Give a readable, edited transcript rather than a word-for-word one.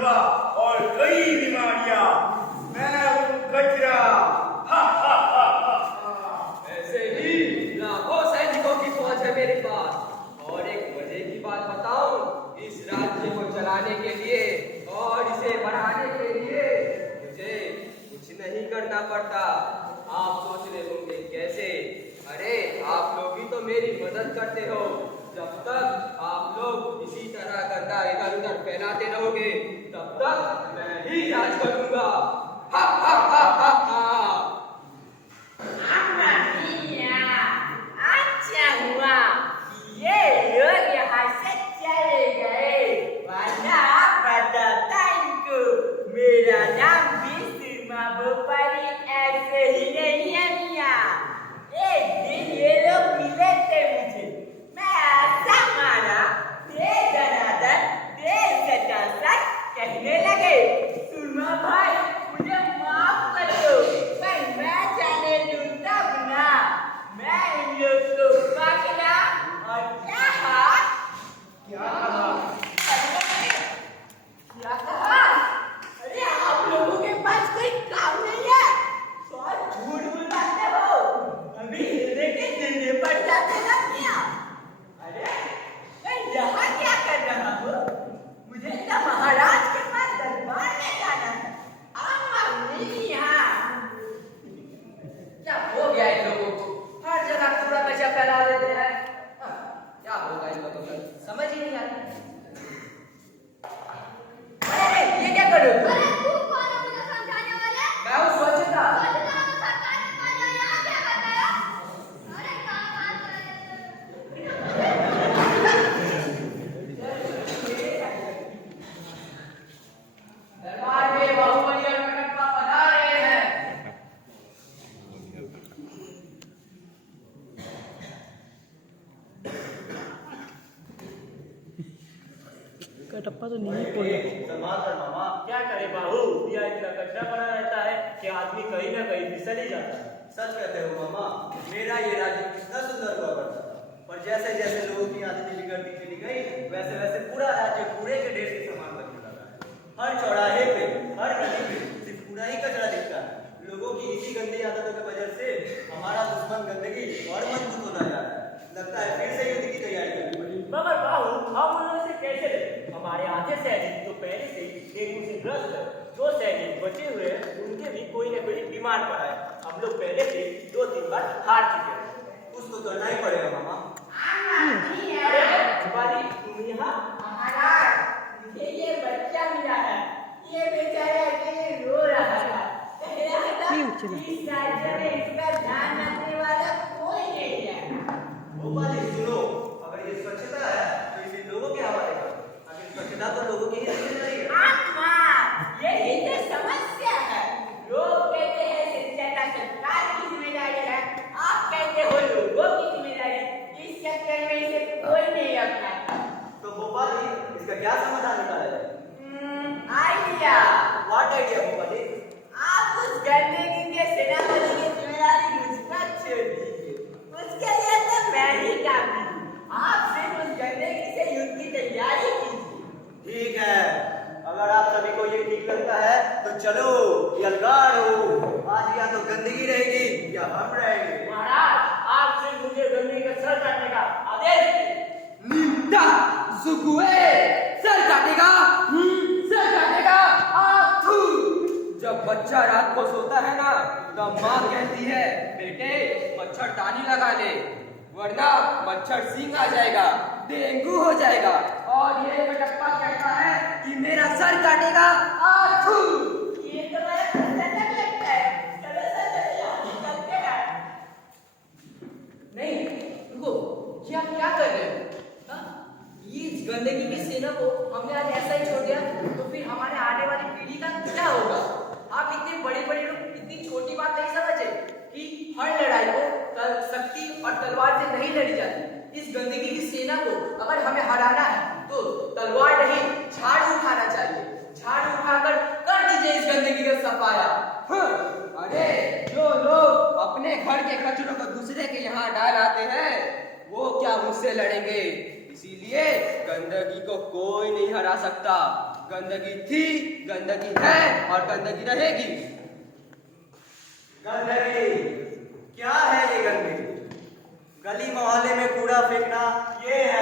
दवा और कई बीमारियां। मैं हूँ कचरा। हा हा हा हा। ऐसे ही लाखों सैनिकों की फौज है मेरे पास। और एक मजे की बात बताऊं, इस राज्य को चलाने के लिए और इसे बढ़ाने के लिए मुझे कुछ नहीं करना पड़ता। आप सोच रहे होंगे कैसे? अरे आप लोग ही तो मेरी मदद करते हो। जब तक आप लोग इसी तरह गंदा इधर उधर फैलाते रहोगे तब तक मैं ही राज करूंगा। हा हा हा हा हा। अच्छा हुआ ये लोग यहाँ से चले गए, वरना बताता इनको मेरा नाम भी सुरमा भोपाली ऐसे ही नहीं है मियाँ। एक दिन ये लोग मिले थे मुझे, मैं ऐसा मारा दे दनादन दे सटासट, कहने लगे सुरमा भाई मुझे माफ कर दो, पर मैं जाने लूँ तब ना। मैं इन लोग को पकड़ा और क्या कहा? क्या कहा? अरे आप लोगों के पास कोई काम नहीं है, बहुत झूठ बुलाते हो। अभी हिलने के हिलने पड़ जाते ना क्या? अरे मैं यहाँ क्या कर रहा हूँ? मुझे तो महाराज के पास दरबार में जाना है। नहीं यहाँ क्या हो गया इन लोगों को? हर जगह कूड़ा कचरा फैला देते हैं। हाँ, क्या होगा इन लोगों का समझ ही नहीं आता। अरे ये क्या करो? अरे तू कौन है मुझे समझाने वाला? मैं हूँ स्वच्छता। स्वच्छता को सरकार ने कहा यहाँ क्या करते हो? अरे क्या बात कर रहे हो? दरबार में बाहुबली और कटप्पा पधार रहे हैं। कटप्पा तो नहीं बोला। संभाल मामा, क्या करे बाहू, यह इतना कचरा पड़ा रहता है कि आदमी कहीं ना कहीं फिसल ही जाता है। सच कहते हो मामा, मेरा ये राज्य कितना सुंदर हुआ करता था, पर जैसे जैसे लोगों की आदतें बिगड़ती चली गई वैसे वैसे पूरा राज्य कूड़े के ढेर के समान बनने लगा है। हर चौराहे पे, हर गली पे सिर्फ कूड़ा ही कचरा दिखता है। लोगों की इसी गंदी आदतों की वजह से हमारा दुश्मन गंदगी और मजबूत होता जा रहा है। लगता है फिर से युद्ध की तैयारी करनी पड़ी। मगर बाहू, हम उन लोगों से कैसे लड़ें? हमारे आधे सैनिक तो पहले से ही डेंगू से ग्रस्त है। जो सैनिक बचे हुए हैं उनके भी कोई न कोई बीमार पड़ा है। हम लोग पहले से 2-3 बार हार चुके हैं। कुछ तो करना ही पड़ेगा मामा। अरे शिवाजी, तुम यहाँ? महाराज मुझे ये बच्चा मिला है, ये बेचारा अकेले रो रहा था। इस राज्य में इसका ध्यान रखने वाला कोई नहीं है। भोपाली सुनो, अगर ये स्वच्छता है तो इसे लोगों के हवाले करो। अगर स्वच्छता तो लोगों की ही जिम्मेदारी है। यही तो समस्या है। लोग कहते हैं स्वच्छता सरकार की जिम्मेदारी है, आप कहते हो लोगों की जिम्मेदारी। इस चक्कर में इसे कोई नहीं अपनाता। तो भोपाली, इसका क्या समाधान निकाला जाए? आइडिया। What idea Bhopali? आप उस गंदगी के सेनापति की जिम्मेदारी मुझ पर छोड़ दीजिए। उसके लिए तो मैं ही काफी हूँ। आप सिर्फ उस गंदगी से युद्ध की तैयारी कीजिए। ठीक है, अगर आप सभी को ये ठीक लगता है तो चलो यलगार हो। आज या तो गंदगी रहेगी या हम रहेंगे। महाराज, आप सिर्फ मुझे गंदगी का सर काटने का आदेश दीजिए। निम्ता सुकुए सर काटेगा, सर काटेगा। आथू। जब बच्चा रात को सोता है ना तब माँ कहती है बेटे मच्छरदानी लगा ले, वरना मच्छर सिंह आ जाएगा, डेंगू हो जाएगा। और ये कटप्पा कहता है कि मेरा सर काटेगा। आथू। ये तो बड़ा खतरनाक लगता है। चलो सर, चलो यहाँ निकलते हैं। नहीं रुको, ये आप क्या कर रहे हो? हाँ? इस गंदगी की सेना को हमने आज ऐसा ही छोड़ दिया तो फिर हमारे आने वाली पीढ़ी का क्या होगा? आप इतने बड़े बड़े लोग इतनी छोटी बात नहीं समझे कि हर लड़ाई को शक्ति और तलवार से नहीं लड़ी जाती। इस गंदगी की सेना को अगर हमें हराना है तो तलवार नहीं झाड़ू उठाना चाहिए। झाड़ू उठाकर कर दीजिए इस गंदगी का सफाया। अरे जो लोग अपने घर के कचरों को दूसरे के यहाँ डाल आते हैं वो क्या मुझसे लड़ेंगे? इसीलिए गंदगी को कोई नहीं हरा सकता। गंदगी थी, गंदगी है और गंदगी रहेगी। गंदगी क्या है ये गंदगी? गली मोहल्ले में कूड़ा फेंकना ये है